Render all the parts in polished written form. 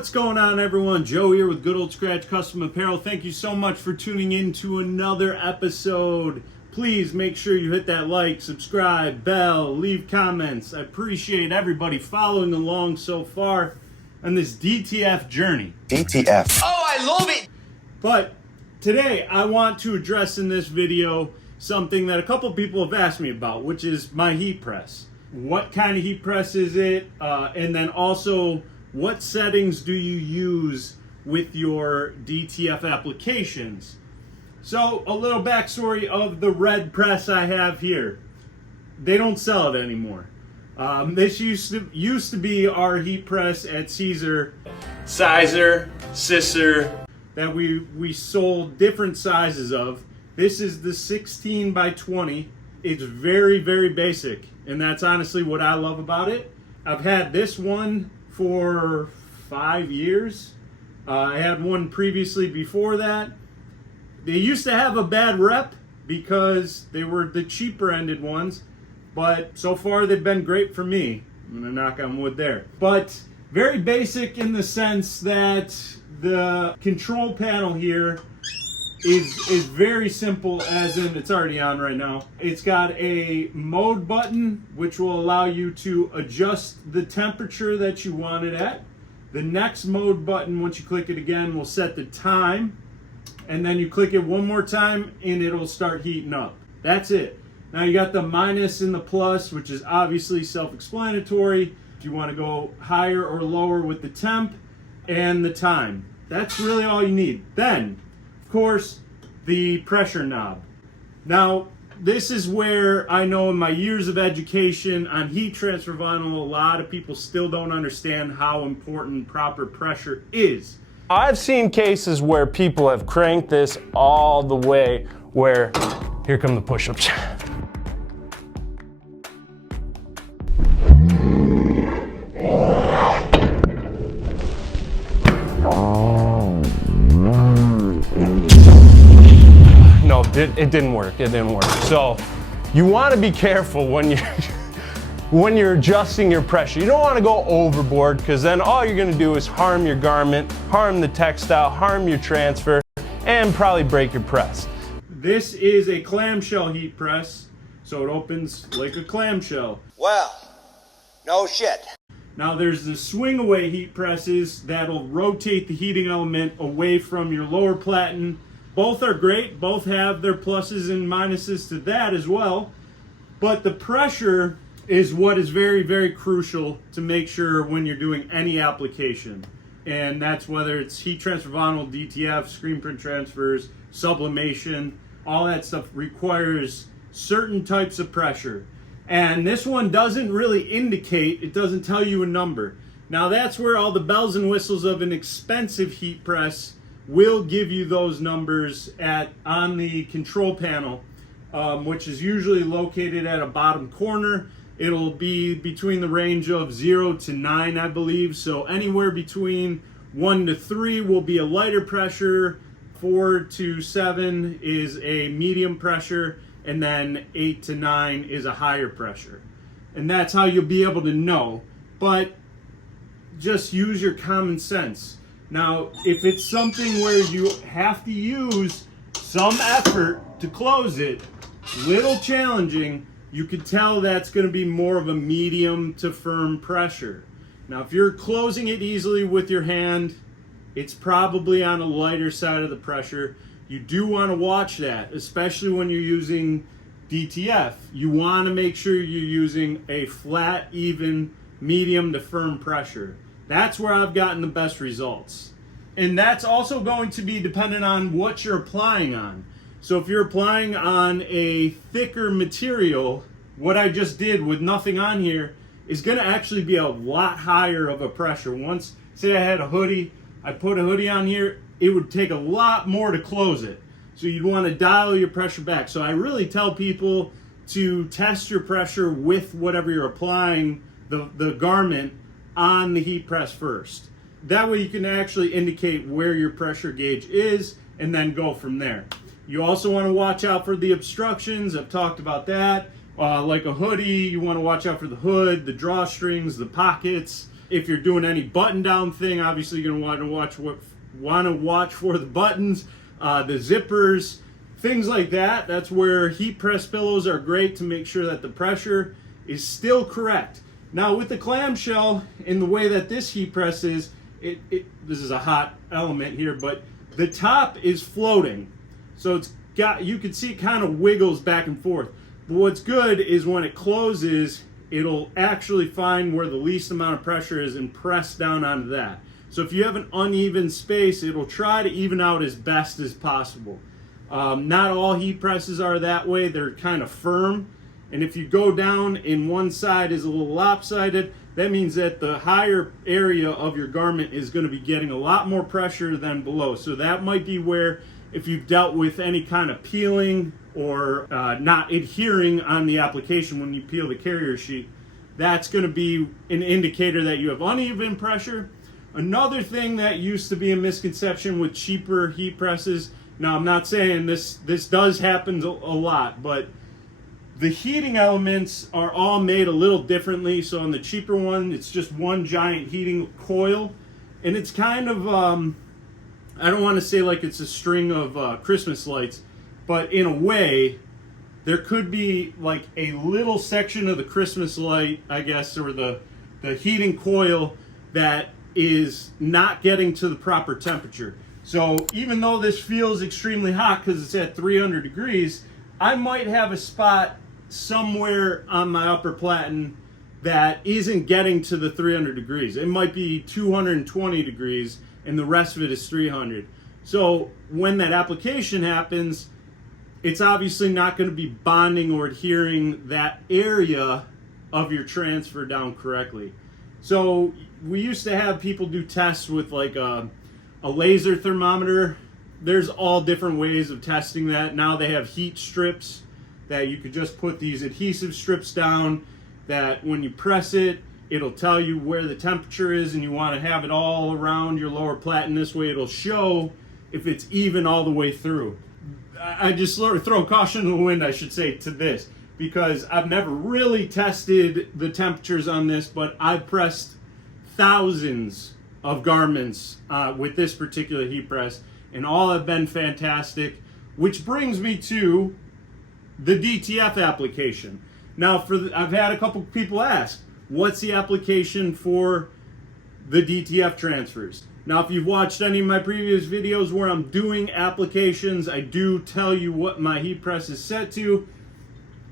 What's going on, everyone? Joe here with Good Old Scratch Custom Apparel. Thank you so much for tuning in to another episode. Please make sure you hit that like, subscribe, bell, leave comments. I appreciate everybody following along so far on this DTF journey. DTF. Oh, I love it! But today I want to address in this video something that a couple people have asked me about, which is my heat press. What kind of heat press is it? And then also, what settings do you use with your DTF applications? So, a little backstory of the red press I have here. They don't sell it anymore. This used to be our heat press at Sizer, that we sold different sizes of. This is the 16 by 20. It's very, very basic, and that's honestly what I love about it. I've had this one for 5 years. I had one previously before that. They used to have a bad rep because they were the cheaper ended ones, but so far they've been great for me. I'm gonna knock on wood there. But very basic in the sense that the control panel here is very simple, as in it's already on right now. It's got a mode button which will allow you to adjust the temperature that you want it at. The next mode button, once you click it again, will set the time, and then you click it one more time and it'll start heating up. That's it. Now you got the minus and the plus, which is obviously self-explanatory. If you want to go higher or lower with the temp and the time. That's really all you need. Then, of course, the pressure knob. Now, this is where I know in my years of education on heat transfer vinyl, a lot of people still don't understand how important proper pressure is. I've seen cases where people have cranked this all the way where, here come the push-ups. No, it didn't work. It didn't work. So you want to be careful when you're adjusting your pressure. You don't want to go overboard, because then all you're going to do is harm your garment, harm the textile, harm your transfer, and probably break your press. This is a clamshell heat press, so it opens like a clamshell. Well, no shit. Now there's the swing away heat presses that'll rotate the heating element away from your lower platen. Both are great, both have their pluses and minuses to that as well, but the pressure is what is very, very crucial to make sure when you're doing any application. And that's whether it's heat transfer vinyl, DTF, screen print transfers, sublimation, all that stuff requires certain types of pressure. And this one doesn't really indicate, it doesn't tell you a number. Now that's where all the bells and whistles of an expensive heat press will give you those numbers on the control panel, which is usually located at a bottom corner. It'll be between the range of 0 to 9, I believe. So anywhere between 1 to 3 will be a lighter pressure, 4 to 7 is a medium pressure, and then 8 to 9 is a higher pressure. And that's how you'll be able to know. But just use your common sense. Now, if it's something where you have to use some effort to close it, little challenging, you could tell that's going to be more of a medium to firm pressure. Now, if you're closing it easily with your hand, it's probably on a lighter side of the pressure. You do want to watch that, especially when you're using DTF. You want to make sure you're using a flat, even, medium to firm pressure. That's where I've gotten the best results. And that's also going to be dependent on what you're applying on. So if you're applying on a thicker material, what I just did with nothing on here is going to actually be a lot higher of a pressure. Once, say I had a hoodie, I put a hoodie on here, it would take a lot more to close it. So you'd want to dial your pressure back. So I really tell people to test your pressure with whatever you're applying, the garment, on the heat press first. That way you can actually indicate where your pressure gauge is and then go from there. You also want to watch out for the obstructions. I've talked about that. Like a hoodie, you want to watch out for the hood, the drawstrings, the pockets, if you're doing any button down thing, obviously you're going to watch for the buttons, the zippers, things like that. That's where heat press pillows are great to make sure that the pressure is still correct. Now with the clamshell, in the way that this heat press is, this is a hot element here, but the top is floating. So it's got, you can see it kind of wiggles back and forth. But what's good is when it closes, it'll actually find where the least amount of pressure is and press down onto that. So if you have an uneven space, it'll try to even out as best as possible. Not all heat presses are that way. They're kind of firm. And if you go down and one side is a little lopsided, that means that the higher area of your garment is going to be getting a lot more pressure than below. So that might be where, if you've dealt with any kind of peeling or not adhering on the application when you peel the carrier sheet, that's going to be an indicator that you have uneven pressure. Another thing that used to be a misconception with cheaper heat presses, now I'm not saying this does happen a lot, but the heating elements are all made a little differently. So on the cheaper one, it's just one giant heating coil, and it's kind of, I don't want to say like it's a string of Christmas lights, but in a way, there could be like a little section of the Christmas light, I guess, or the heating coil that is not getting to the proper temperature. So even though this feels extremely hot because it's at 300 degrees, I might have a spot somewhere on my upper platen that isn't getting to the 300 degrees. It might be 220 degrees and the rest of it is 300. So when that application happens, it's obviously not going to be bonding or adhering that area of your transfer down correctly. So we used to have people do tests with like a laser thermometer. There's all different ways of testing that. Now they have heat strips that you could just put these adhesive strips down that when you press it, it'll tell you where the temperature is, and you want to have it all around your lower platen. This way it'll show if it's even all the way through. I just sort of throw caution to the wind, I should say, to this, because I've never really tested the temperatures on this, but I've pressed thousands of garments with this particular heat press, and all have been fantastic, which brings me to the DTF application. Now, I've had a couple people ask, what's the application for the DTF transfers? Now, if you've watched any of my previous videos where I'm doing applications, I do tell you what my heat press is set to.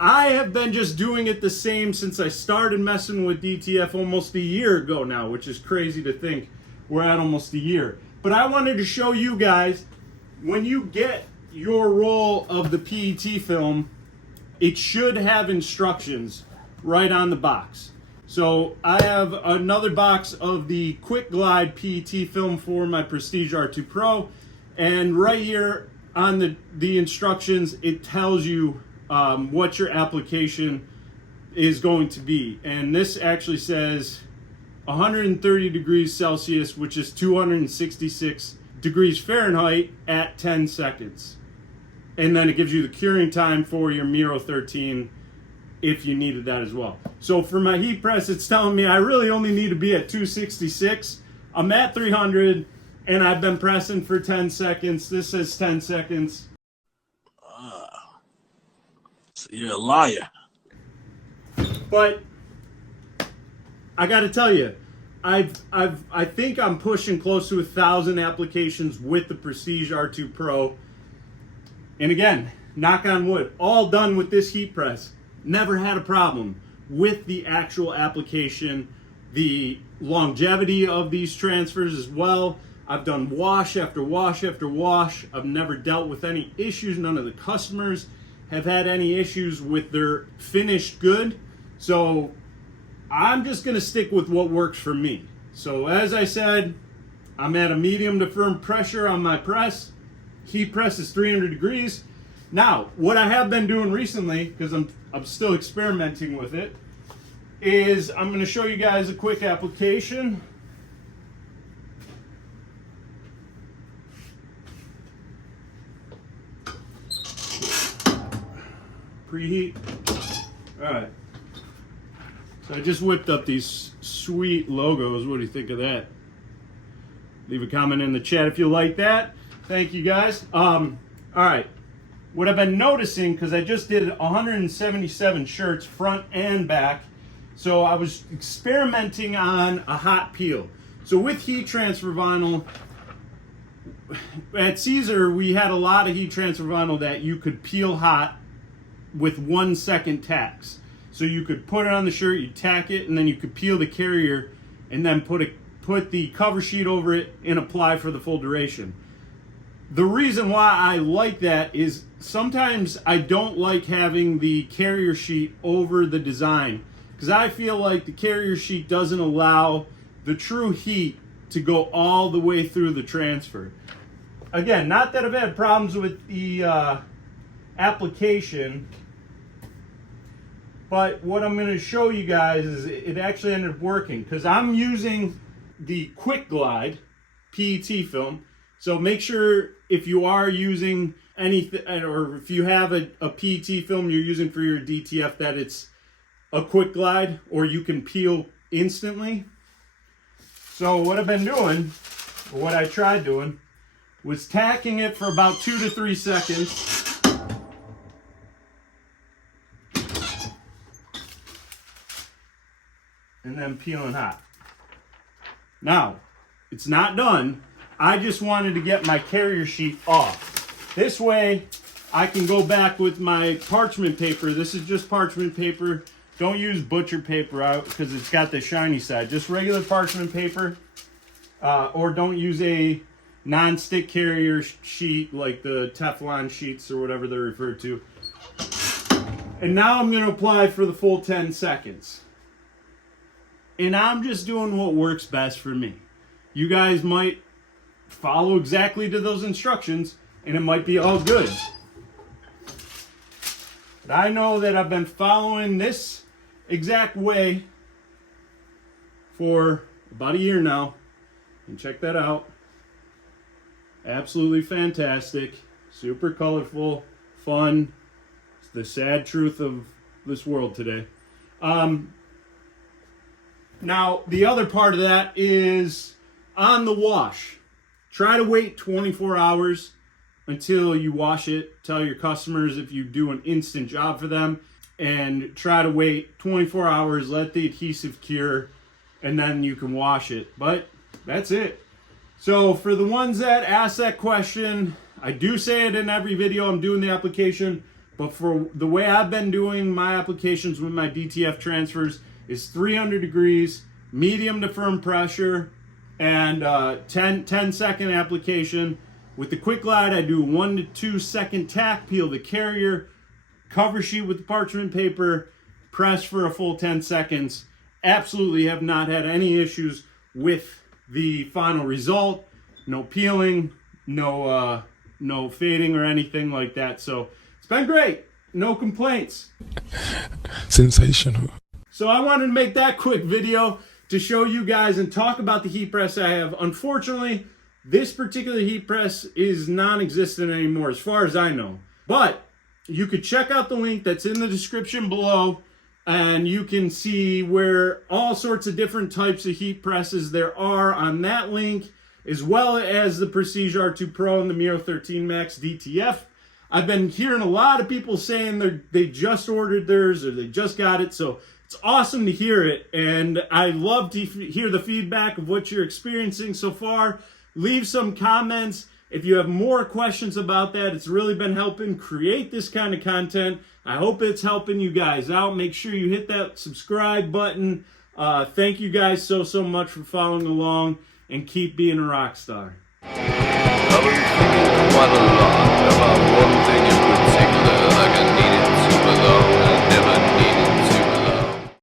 I have been just doing it the same since I started messing with DTF almost a year ago now, which is crazy to think we're at almost a year. But I wanted to show you guys, when you get your roll of the PET film, it should have instructions right on the box. So I have another box of the Quick Glide PET film for my Prestige R2 Pro, and right here on the instructions, it tells you what your application is going to be. And this actually says 130 degrees Celsius, which is 266 degrees Fahrenheit at 10 seconds. And then it gives you the curing time for your Miro 13 if you needed that as well. So for my heat press, it's telling me I really only need to be at 266. I'm at 300, and I've been pressing for 10 seconds. This says 10 seconds. So you're a liar. But I got to tell you, I think I'm pushing close to 1,000 applications with the Prestige R2 Pro. And again, knock on wood, all done with this heat press. Never had a problem with the actual application, the longevity of these transfers as well. I've done wash after wash after wash. I've never dealt with any issues. None of the customers have had any issues with their finished good. So I'm just going to stick with what works for me. So as I said, I'm at a medium to firm pressure on my press. Heat press is 300 degrees. Now, what I have been doing recently, because I'm still experimenting with it, is I'm going to show you guys a quick application. Preheat. All right. So I just whipped up these sweet logos. What do you think of that? Leave a comment in the chat if you like that. Thank you guys. All right. What I've been noticing, because I just did 177 shirts front and back, so I was experimenting on a hot peel. So with heat transfer vinyl, at Caesar we had a lot of heat transfer vinyl that you could peel hot with 1 second tacks. So you could put it on the shirt, you tack it, and then you could peel the carrier and then put the cover sheet over it and apply for the full duration. The reason why I like that is sometimes I don't like having the carrier sheet over the design, because I feel like the carrier sheet doesn't allow the true heat to go all the way through the transfer. Again, not that I've had problems with the application, but what I'm going to show you guys is it actually ended up working, because I'm using the Quick Glide PET film. So make sure if you are using anything, or if you have a PET film you're using for your DTF, that it's a Quick Glide, or you can peel instantly. So what I've been doing, or what I tried doing, was tacking it for about 2 to 3 seconds. And then peeling hot. Now, it's not done. I just wanted to get my carrier sheet off. This way, I can go back with my parchment paper. This is just parchment paper. Don't use butcher paper out because it's got the shiny side. Just regular parchment paper. Or don't use a non-stick carrier sheet like the Teflon sheets or whatever they're referred to. And now I'm going to apply for the full 10 seconds. And I'm just doing what works best for me. You guys might follow exactly to those instructions and it might be all good. But I know that I've been following this exact way for about a year now. And check that out. Absolutely fantastic. Super colorful. Fun. It's the sad truth of this world today. Now, the other part of that is on the wash. Try to wait 24 hours until you wash it. Tell your customers if you do an instant job for them. And try to wait 24 hours, let the adhesive cure, and then you can wash it. But that's it. So for the ones that ask that question, I do say it in every video I'm doing the application. But for the way I've been doing my applications with my DTF transfers is 300 degrees, medium to firm pressure, and 10 second application. With the Quick Glide, I do 1 to 2 second tack, peel the carrier, cover sheet with the parchment paper, press for a full 10 seconds. Absolutely have not had any issues with the final result. No peeling, no fading or anything like that. So it's been great. No complaints. Sensational. So I wanted to make that quick video to show you guys and talk about the heat press I have. Unfortunately, this particular heat press is non-existent anymore as far as I know. But you could check out the link that's in the description below and you can see where all sorts of different types of heat presses there are on that link, as well as the Prestige R2 Pro and the Miro 13 Max DTF. I've been hearing a lot of people saying they just ordered theirs or they just got it, so it's awesome to hear it, and I love to hear the feedback of what you're experiencing so far. Leave some comments if you have more questions about that. It's really been helping create this kind of content. I hope it's helping you guys out. Make sure you hit that subscribe button. Thank you guys so much for following along, and keep being a rock star. I've been thinking quite a lot about one thing in particular, like I needed to belong and never